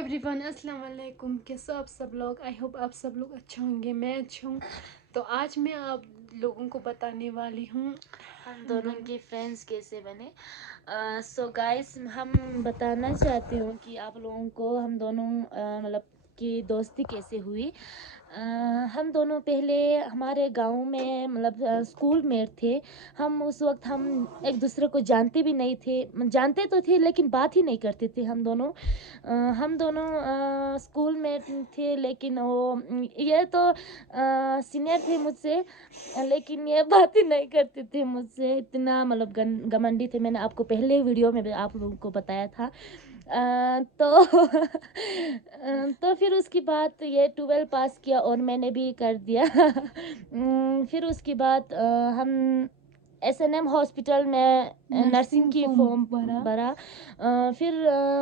Everyone, अस्सलाम वालेकुम। कैसे हो आप सब लोग? आई होप आप सब लोग अच्छे होंगे। मैं अच्छा हूँ। तो आज मैं आप लोगों को बताने वाली हूँ हम दोनों के फ्रेंड्स कैसे बने। सो गाइस, हम बताना चाहती हूँ कि आप लोगों को हम दोनों मतलब कि दोस्ती कैसे हुई। हम दोनों पहले हमारे गांव में मतलब स्कूल में थे। हम उस वक्त हम एक दूसरे को जानते भी नहीं थे, जानते तो थे लेकिन बात ही नहीं करते थे हम दोनों स्कूल में थे। लेकिन वो ये तो सीनियर थे मुझसे, लेकिन ये बात ही नहीं करते थे मुझसे। इतना मतलब घमंडी थे। मैंने आपको पहले वीडियो में भी आप लोगों को बताया था। तो तो फिर उसके बाद ये 12 पास किया और मैंने भी कर दिया। फिर उसके बाद हम SNM हॉस्पिटल में नर्सिंग की फॉर्म भरा। फिर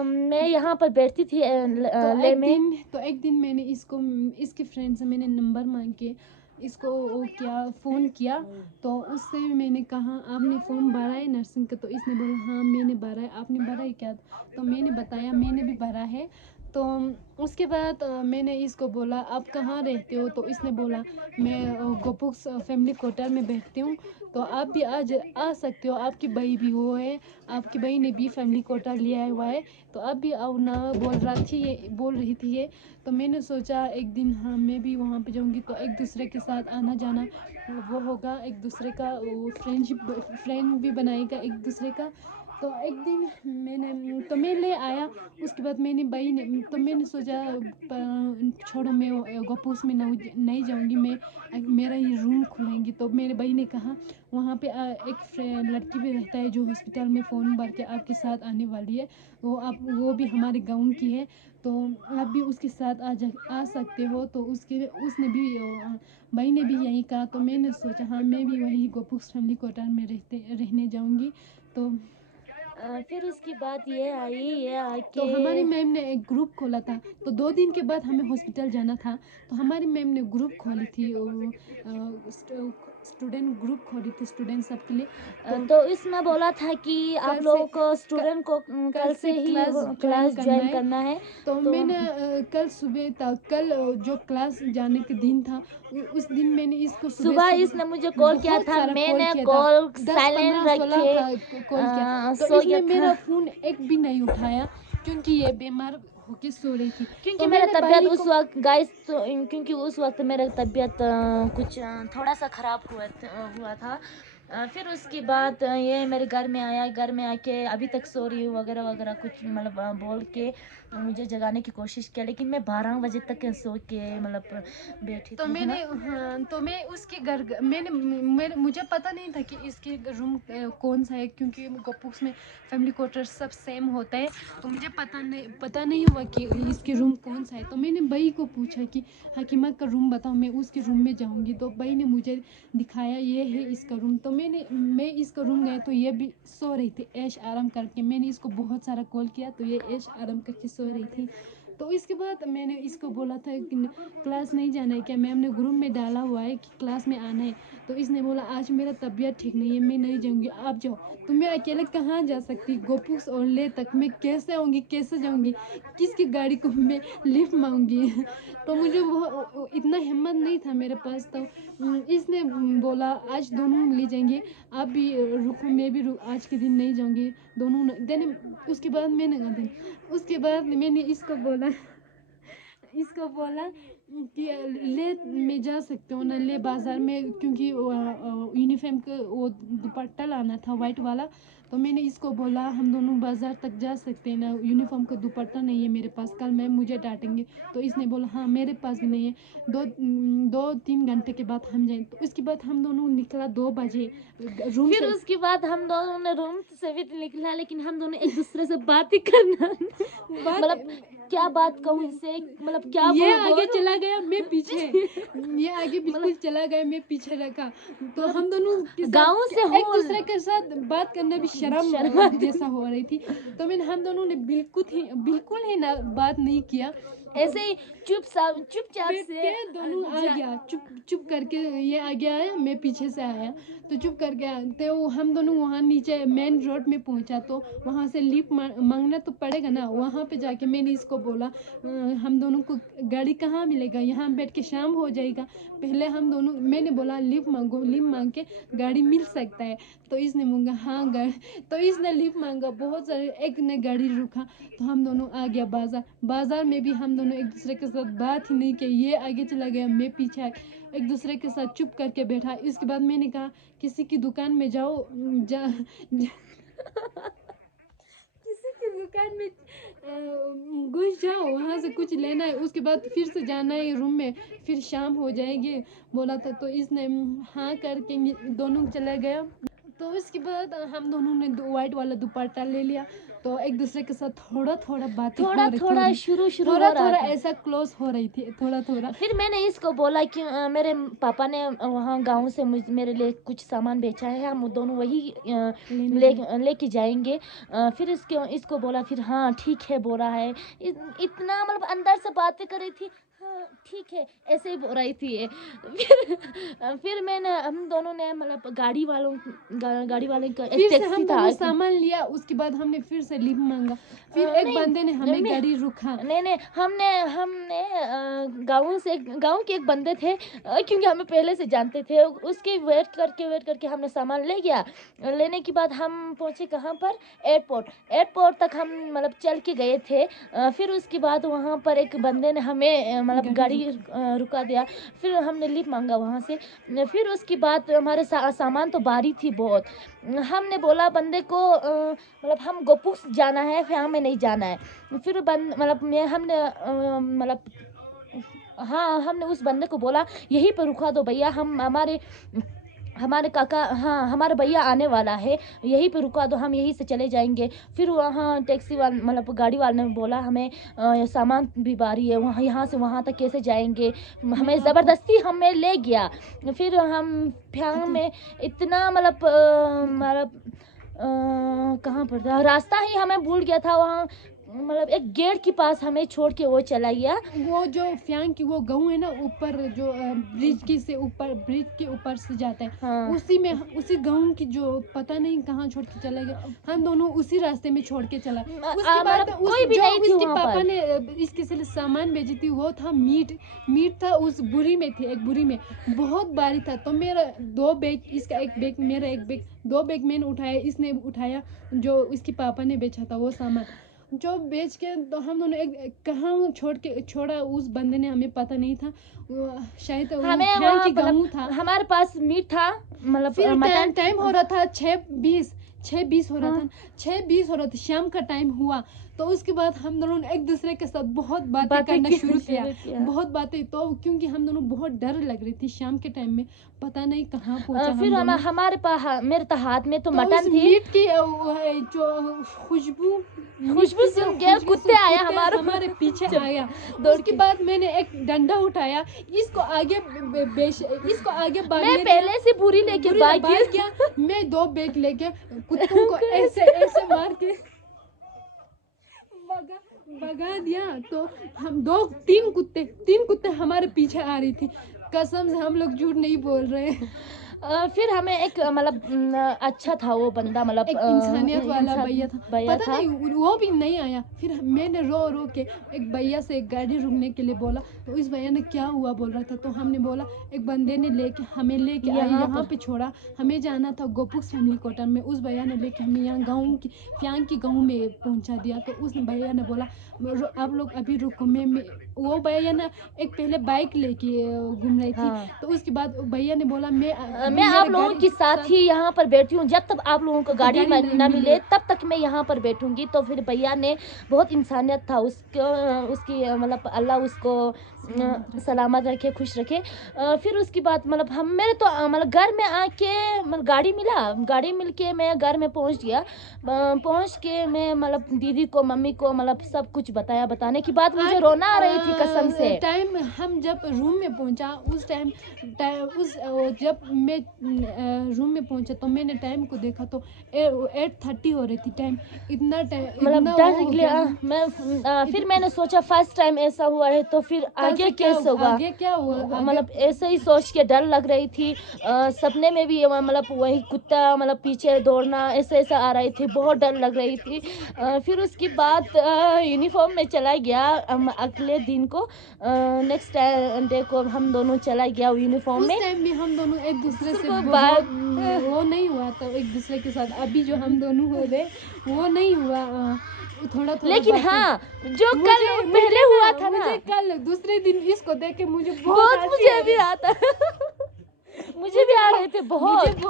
मैं यहाँ पर बैठती थी ले में। तो एक दिन मैंने इसके फ्रेंड से मैंने नंबर मांग के इसको फ़ोन किया। तो उससे मैंने कहा आपने फॉर्म भरा है नर्सिंग का? तो इसने बोला हाँ मैंने भरा है। आपने भरा है क्या? तो मैंने बताया मैंने भी भरा है। तो उसके बाद मैंने इसको बोला आप कहाँ रहते हो? तो इसने बोला मैं गोपुक्स फैमिली क्वार्टर में बैठती हूँ। तो आप भी आ सकते हो, आपकी बही भी वो है, आपकी बही ने भी फैमिली कोटा लिया हुआ है, तो आप भी आओ ना। बोल रही थी ये। तो मैंने सोचा एक दिन हाँ मैं भी वहाँ पे जाऊँगी, तो एक दूसरे के साथ आना जाना वो होगा, एक दूसरे का वो फ्रेंड भी बनाएगा एक दूसरे का। तो एक दिन मैं ले आया। उसके बाद मैंने सोचा छोड़ो, मैं गोपूस में नहीं जाऊँगी, मैं मेरा ही रूम खुलेंगी। तो मेरे भाई ने कहा वहाँ पे एक लड़की भी रहता है जो हॉस्पिटल में फ़ोन भर के आपके साथ आने वाली है। वो भी हमारे गांव की है, तो आप भी उसके साथ आ सकते हो। तो उसने भी भाई ने भी यही कहा। तो मैंने सोचा हाँ मैं भी वही गोपुक्स फैमिली क्वार्टर में रहने जाऊँगी। तो फिर उसकी बात ये तो आके हमारी मैम ने एक ग्रुप खोला था। तो 2 दिन के बाद हमें हॉस्पिटल जाना था। तो हमारी मैम ने ग्रुप खोली थी, स्टूडेंट ग्रुप खोली थी स्टूडेंट सब के लिए। तो इसमें बोला था कि आप लोगों को स्टूडेंट को कल कल से से ही ज्वाइन क्लास करना ज्वाइन है। करना है। तो तो मैंने कल सुबह तक जो क्लास जाने के दिन था उस दिन मैंने इसको सुबह इसने मुझे कॉल किया बहुत था, सारा कॉल मैंने किया था। कॉल 10 साइलेंट 15 16 रखे था कॉल किया। तो सो इसने गया था। मेरा फ़ोन एक भी नहीं उठाया क्योंकि ये बीमार होके सो रही थी। क्योंकि तो मेरा मैंने तबीयत बहनी उस को वक्त गाइस, तो क्योंकि उस वक्त मेरा तबीयत कुछ थोड़ा सा ख़राब हुआ था। फिर उसके बाद ये मेरे घर में आया। घर में आके अभी तक सो रही हूँ वगैरह वगैरह कुछ मतलब बोल के मुझे जगाने की कोशिश किया, लेकिन मैं 12 बजे तक सो के मतलब बैठी तो थी, है ना। हाँ, तो मैं उसके घर मुझे पता नहीं था कि इसके रूम कौन सा है, क्योंकि गोपुक्स में फैमिली क्वार्टर सब सेम होता है। तो मुझे पता नहीं हुआ कि इसके रूम कौन सा है। तो मैंने भाई को पूछा कि हकीमा का रूम बताओ, मैं उसके रूम में जाऊंगी। तो भाई ने मुझे दिखाया ये है इसका रूम। तो मैं इसका रूम गया तो ये भी सो रही थी ऐश आराम करके। मैंने इसको बहुत सारा कॉल किया तो ये ऐश आराम करके सो रही थी। तो इसके बाद मैंने इसको बोला था कि क्लास नहीं जाना है क्या? मैम ने ग्रुप में डाला हुआ है कि क्लास में आना है। तो इसने बोला आज मेरा तबीयत ठीक नहीं है, मैं नहीं जाऊँगी, आप जाओ। तो मैं अकेले कहाँ जा सकती? गोपुक्स और ले तक मैं कैसे आऊँगी, कैसे जाऊँगी? किसकी गाड़ी को मैं लिफ्ट मांगूंगी? तो मुझे वो इतना हिम्मत नहीं था मेरे पास। तो इसने बोला आज दोनों ले जाएंगे, आप भी रुको, मैं भी आज के दिन नहीं जाऊँगी, दोनों देने। उसके बाद मैंने इसको बोला कि ले मैं जा सकती हूँ ना ले बाज़ार में, क्योंकि यूनिफॉर्म का वो दुपट्टा लाना था वाइट वाला। तो मैंने इसको बोला हम दोनों बाज़ार तक जा सकते हैं ना, यूनिफॉर्म का दुपट्टा नहीं है मेरे पास, कल मैम मुझे डांटेंगे। तो इसने बोला हाँ मेरे पास भी नहीं है, 2-3 घंटे के बाद हम जाएं। तो उसके बाद हम दोनों निकला 2 बजे रूम फिर से। उसके बाद हम दोनों ने रूम से भी निकला, लेकिन हम दोनों एक दूसरे से बात ही करना मतलब क्या बात कहूँ इसे, मतलब क्या ये आगे बोलूं? चला गया मैं पीछे, ये आगे बिल्कुल चला गया मैं पीछे रखा। तो हम दोनों के गाँव साथ से एक हूँ, दूसरे के साथ बात करना भी शर्म शर्मा जैसा हो रही थी। तो हम दोनों ने बिल्कुल ही ना बात नहीं किया। ऐसे ही चुपचाप बैठ से के दोनों आ गया, चुप चुप करके ये आ गया है, मैं पीछे से आया तो चुप कर गया। तो हम दोनों वहाँ नीचे मेन रोड में पहुँचा, तो वहाँ से लिफ्ट मांगना तो पड़ेगा ना। वहाँ पे जाके मैंने इसको बोला हम दोनों को गाड़ी कहाँ मिलेगा, यहाँ बैठ के शाम हो जाएगा, पहले हम दोनों, मैंने बोला लिफ्ट मांगो, लिफ्ट मांग के गाड़ी मिल सकता है। तो इसने मांगा हाँ गाड़ी, तो इसने लिफ्ट मांगा, बहुत सारे, एक ने गाड़ी रुका, तो हम दोनों आ गया बाजार में भी हम दोनों एक दूसरे के साथ बात ही नहीं की। ये आगे चला गया, मैं पीछे, एक दूसरे के साथ चुप करके बैठा। इसके बाद मैंने कहा किसी की दुकान में जाओ, किसी की दुकान में घुस जाओ, वहाँ से कुछ लेना है, उसके बाद फिर से जाना है रूम में, फिर शाम हो जाएगी बोला था। तो इसने हाँ करके दोनों चला गया। तो उसके बाद हम दोनों ने वाइट वाला दुपट्टा ले लिया, तो एक दूसरे के साथ थोड़ा थोड़ा बातें हो रही थोड़ा शुरू हो थोड़ा रहा थोड़ा था। ऐसा क्लोज हो रही थी, थोड़ा थोड़ा। फिर मैंने इसको बोला कि मेरे पापा ने वहाँ गांव से मेरे लिए कुछ सामान बेचा है, हम दोनों वही लेके जाएंगे। फिर इसको बोला, फिर हाँ ठीक है बोल रहा है। इतना मतलब अंदर से बातें कर रही थी, हाँ ठीक है ऐसे ही बोल रही थी ये। फिर मैंने, हम दोनों ने मतलब गाड़ी वाले का फिर से टैक्सी हम था। दोनों सामान लिया, उसके बाद हमने फिर से लिफ्ट मांगा, फिर एक बंदे ने हमें गाड़ी रुका। नहीं हमने गांव के एक बंदे थे, क्योंकि हमें पहले से जानते थे, उसके वेट करके हमने सामान ले गया। लेने के बाद हम पहुंचे कहाँ पर, एयरपोर्ट तक हम मतलब चल के गए थे। फिर उसके बाद वहाँ पर एक बंदे ने हमें मतलब गाड़ी रुका दिया। फिर हमने लिफ्ट मांगा वहाँ से। फिर उसके बाद हमारे सामान तो भारी थी बहुत। हमने बोला बंदे को मतलब हम गोपुक्स जाना है, फिर हमें नहीं जाना है। फिर हमने उस बंदे को बोला यहीं पर रुका दो भैया, हमारे काका, हाँ हमारे भैया आने वाला है, यहीं पे रुका दो, हम यहीं से चले जाएंगे। फिर वहाँ टैक्सी वाला मतलब गाड़ी वाले ने बोला हमें सामान भी भारी है, वहाँ यहाँ से वहाँ तक कैसे जाएंगे, हमें ज़बरदस्ती हमें ले गया। फिर हम फ्यांग में इतना मतलब कहाँ पर था, रास्ता ही हमें भूल गया था। वहाँ मतलब एक गेट के पास हमें छोड़ के वो चला गया। वो जो फ्यांग की वो गाँव है ना, ऊपर जो ब्रिज के ऊपर से जाता है, हाँ। उसी गाँव की, जो पता नहीं कहाँ छोड़ के चला गया। हम दोनों उसी रास्ते में छोड़ के चला। उसके बाद कोई भी नहीं थी उसके वहाँ पापा पर। ने इसके लिए सामान भेजी थी, वो था मीट था, उस बुरी में थी, एक बुरी में बहुत भारी था। तो मेरा 2 बैग, इसका एक बैग, मेरा एक बैग, 2 बैग मैंने उठाया, इसने उठाया जो इसके पापा ने बेचा था वो सामान जो बेच के। तो हम दोनों एक कहाँ छोड़ा, उस बंदे ने, हमें पता नहीं था, शायद हमें फ्यांग की गाँव था। हमारे पास मीट था, मतलब फिर टाइम हो रहा था 6:20 हो रहा था, 6:20 हो रहा था, शाम का टाइम हुआ। तो उसके बाद हम दोनों ने एक दूसरे के साथ बहुत बातें करना शुरू किया, बहुत बातें। तो क्योंकि हम दोनों बहुत डर लग रही थी शाम के टाइम में, पता नहीं कहाँ पहुंचा। फिर हमारे पास मेरे तो हाथ में तो मटन थी। मीट की जो खुशबू सुन के कुत्ते आया हमारे पीछे आया। उसके बाद मैंने एक डंडा उठाया, इसको आगे मैं पहले से पूरी लेके भाग गया। मैं 2 बैग लेके कुत्तों को ऐसे मार के भगा दिया। तो हम 3 कुत्ते हमारे पीछे आ रही थी, कसम से हम लोग झूठ नहीं बोल रहे। फिर हमें एक मतलब अच्छा था वो बंदा, मतलब एक इंसानियत वाला भैया था, पता नहीं वो भी नहीं आया। फिर मैंने रो के एक भैया से गाड़ी रुकने के लिए बोला, तो इस भैया ने क्या हुआ बोल रहा था। तो हमने बोला एक बंदे ने हमें लेके यहाँ पे छोड़ा, हमें जाना था गोपुक्स फैमिली क्वार्टर में। उस भैया ने लेके हमें यहाँ फ्यांग की गाँव में पहुँचा दिया। तो उस भैया ने बोला आप लोग अभी रुको, वो भैया ना एक पहले बाइक लेके घूम रही थी। तो उसके बाद भैया ने बोला मैं आप लोगों के साथ ही यहाँ पर बैठी हूँ, जब तक आप लोगों को गाड़ी ना मिले तब तक मैं यहाँ पर बैठूंगी। तो फिर भैया ने, बहुत इंसानियत था उसकी मतलब अल्लाह उसको सलामत रखे, खुश रखे। फिर उसके बाद मतलब मेरे तो मतलब घर में आके मतलब गाड़ी मिल के मैं घर में पहुँच गया। पहुँच के मैं मतलब दीदी को, मम्मी को मतलब सब कुछ बताने के बाद मुझे रोना आ रही थी कसम से। टाइम हम जब रूम में पहुंचा, उस टाइम जब मैं रूम में पहुंचा तो मैंने टाइम को देखा तो 8:30 हो रही थी टाइम। इतना टाइम मतलब इतना डर वो हो गया गया। मैं। फिर मैंने सोचा फर्स्ट टाइम ऐसा हुआ है तो फिर कल आगे से क्या कैसे होगा। आगे क्या हुआ आगे मतलब ऐसे ही सोच के डर लग रही थी। सपने में भी मतलब वही कुत्ता मतलब पीछे दौड़ना ऐसे ऐसा आ रही थी, बहुत डर लग रही थी। फिर उसके बाद यूनिफॉर्म में चला गया। अगले दिन को नेक्स्ट डे को हम दोनों चला गया यूनिफॉर्म उस में। टाइम भी हम दोनों एक दूसरे से सिर्फ बहुत वो नहीं हुआ था एक दूसरे के साथ। अभी जो हम दोनों हो रहे वो नहीं हुआ। थोड़ा थोड़ा लेकिन बातें। हाँ जो कल मुझे पहले हुआ था ना, मुझे कल दूसरे दिन इसको देख के मुझे बहुत बहुत हंसी मुझे आ भी रही। आता मुझे भी आ रहे थे मुझे बहुत।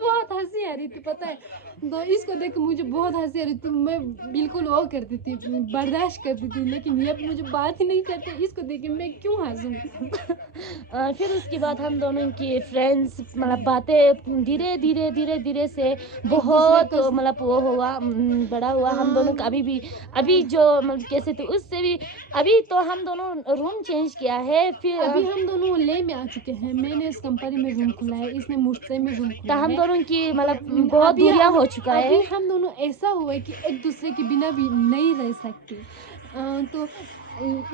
बहुत हंसी आ रही थी पता है। तो इसको देख के मुझे बहुत हंसी आ रही थी। मैं बिल्कुल वो करती थी, बर्दाश्त करती थी, लेकिन ये मुझे बात ही नहीं करते। इसको देख के मैं क्यों हंसूं। फिर उसके बाद हम दोनों की फ्रेंड्स मतलब बातें धीरे धीरे धीरे धीरे से बहुत को मतलब वो हुआ, बड़ा हुआ हम दोनों का। अभी जो मतलब कैसे थे उससे भी अभी तो हम दोनों रूम चेंज किया है। फिर अभी हम दोनों ले में आ चुके हैं। मैंने इस कंपनी में रूम खुला है, इसने मुझसे में रूम तो खुला हम है। दोनों की मतलब तो बहुत दूरियां हो चुका अभी है। हम दोनों ऐसा हुआ है कि एक दूसरे के बिना भी नहीं रह सकते। तो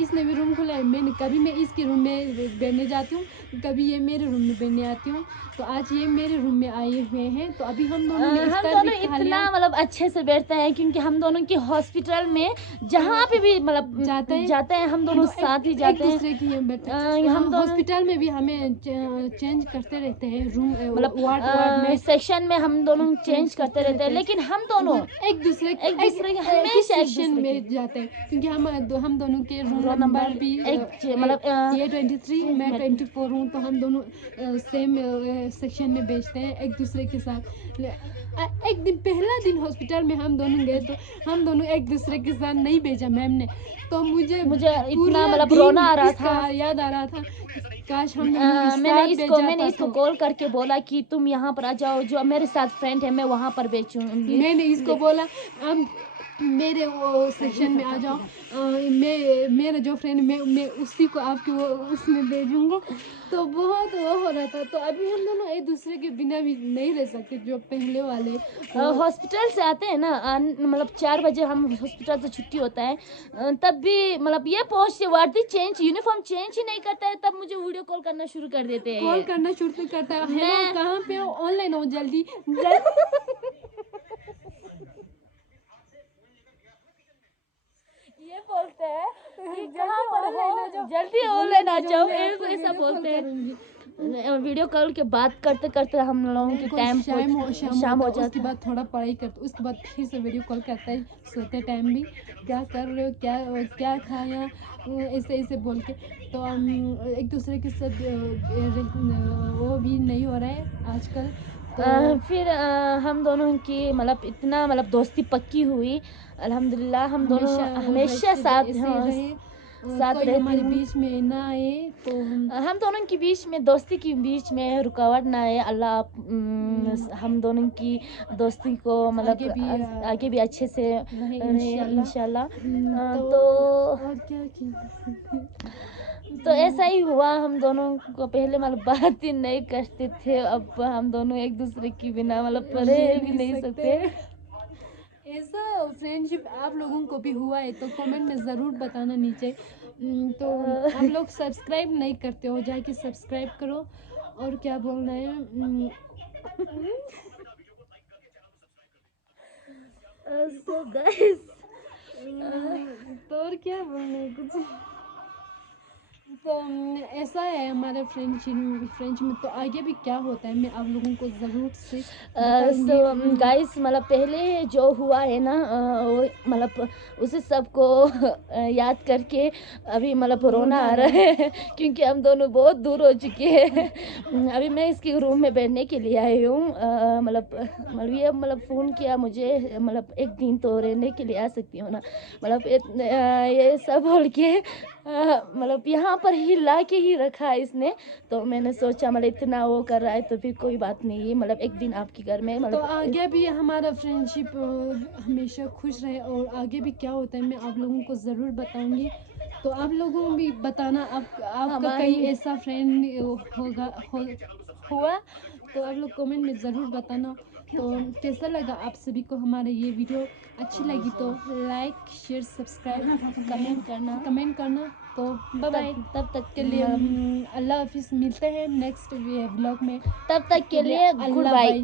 इसने भी रूम खोला है। मैंने कभी मैं इसके रूम में बैठने जाती हूँ, कभी ये मेरे रूम में बैठने आती हूँ। तो आज ये मेरे रूम में आए हुए हैं तो अभी हम दोनों ने हम इफ्तार भी दोनों खा लिया। इतना मतलब अच्छे से बैठते हैं क्योंकि हम दोनों की हॉस्पिटल में जहाँ पे भी मतलब जाते हैं हम दोनों साथ ही एक जाते हैं। दूसरे की बैठे। हम दोनों हॉस्पिटल में भी हमें चेंज करते रहते हैं रूम, मतलब वार्ड में सेक्शन में हम दोनों चेंज करते रहते हैं, लेकिन हम दोनों एक दूसरे एक दूसरे के एक ही हमेशा एक सेक्शन दूसरे में जाते हैं क्योंकि हम दोनों के रूम रोल नंबर नंबर भी मतलब ये 23 मैं 24 हूँ। तो हम दोनों सेम सेक्शन में बेचते हैं एक दूसरे के साथ। एक दिन पहला दिन हॉस्पिटल में हम दोनों गए तो हम दोनों एक दूसरे के साथ नहीं भेजा मैम ने। तो मुझे इतना पूरा मतलब दिन रोना आ रहा इसका था। याद आ रहा था। काश हम दोनों एक साथ भेज मैंने जाता इसको तो। कॉल करके बोला कि तुम यहाँ पर आ जाओ, जो मेरे साथ फ्रेंड है मैं वहाँ पर बेचूंगी। मैंने इसको बोला अब मेरे वो सेक्शन में आ जाओ। मैं मेरा जो फ्रेंड मैं उसी को आपके वो उसमें भेजूंगा। तो बहुत वो हो रहा था। तो अभी हम दोनों एक दूसरे के बिना भी नहीं रह सकते जो पहले वाले। हॉस्पिटल से आते हैं ना मतलब 4 बजे हम हॉस्पिटल से छुट्टी होता है। तब भी मतलब ये पहुंचते वर्दी चेंज यूनिफॉर्म चेंज ही नहीं करता है, तब मुझे वीडियो कॉल करना शुरू कर देते हैं। कॉल करना शुरू करता है। हेलो मैं कहाँ पे हो, ऑनलाइन हो जल्दी ये बोलते हैं कि जल्दी कहाँ पर ऑनलाइन आ जाओ, हो, जल्दी ऑनलाइन आ जाओ, मैं आपको ऐसा वीडियो कॉल बोलते हैं। करूंगी। वीडियो कॉल के बात करते करते हम लोगों की टाइम शाम शाम हो होता। उसके जाता है। बाद थोड़ा पढ़ाई करते, उसके बाद फिर से वीडियो कॉल करता है सोते टाइम भी। क्या कर रहे हो, क्या क्या खाया, ऐसे ऐसे बोल के। तो एक दूसरे के साथ वो भी नहीं हो रहा है आजकल। तो फिर हम दोनों की मतलब इतना मतलब दोस्ती पक्की हुई। अल्हम्दुलिल्लाह हम दोनों हमेशा साथ ऐसे ही रहे। साथ कोई रहते हमारे हैं। बीच में ना आए तो हम दोनों के बीच में दोस्ती के बीच में रुकावट ना आए। अल्लाह हम दोनों की दोस्ती को मतलब आगे भी अच्छे से रहे इंशाल्लाह। तो और क्या किया। तो ऐसा ही हुआ। हम दोनों को पहले मतलब बात ही नहीं करते थे, अब हम दोनों एक दूसरे के बिना मतलब रह भी नहीं सकते। ऐसा फ्रेंडशिप आप लोगों को भी हुआ है तो कमेंट में ज़रूर बताना नीचे। तो आप लोग सब्सक्राइब नहीं करते हो, जाके सब्सक्राइब करो। और क्या बोलना है सो गाइस तो और क्या बोलना है कुछ। तो ऐसा है हमारा फ्रेंडशिप में। तो आगे भी क्या होता है मैं आप लोगों को ज़रूर से बताऊंगी। गाइस मतलब पहले जो हुआ है ना वो मतलब उसे सबको याद करके अभी मतलब रोना आ रहा है क्योंकि हम दोनों बहुत दूर हो चुके हैं। अभी मैं इसके रूम में बैठने के लिए आई हूँ। मतलब ये मतलब फ़ोन किया मुझे, मतलब एक दिन तो रहने के लिए आ सकती हूँ ना, मतलब ये सब बोल के मतलब यहाँ पर ही ला के ही रखा इसने। तो मैंने सोचा मतलब इतना वो कर रहा है तो फिर कोई बात नहीं है, मतलब एक दिन आपके घर में तो मतलब आगे भी हमारा फ्रेंडशिप हमेशा खुश रहे। और आगे भी क्या होता है मैं आप लोगों को ज़रूर बताऊंगी। तो आप लोगों को भी बताना आपका हमारे- कहीं ऐसा फ्रेंड हुआ तो आप लोग कमेंट में ज़रूर बताना। तो कैसा लगा आप सभी को हमारा ये वीडियो, अच्छी लगी तो लाइक शेयर सब्सक्राइब कमेंट करना। तो बाय बाय, तब तक के लिए अल्लाह हाफिज़, मिलते हैं नेक्स्ट व्लॉग में। तब तक के लिए गुड बाय। बाय।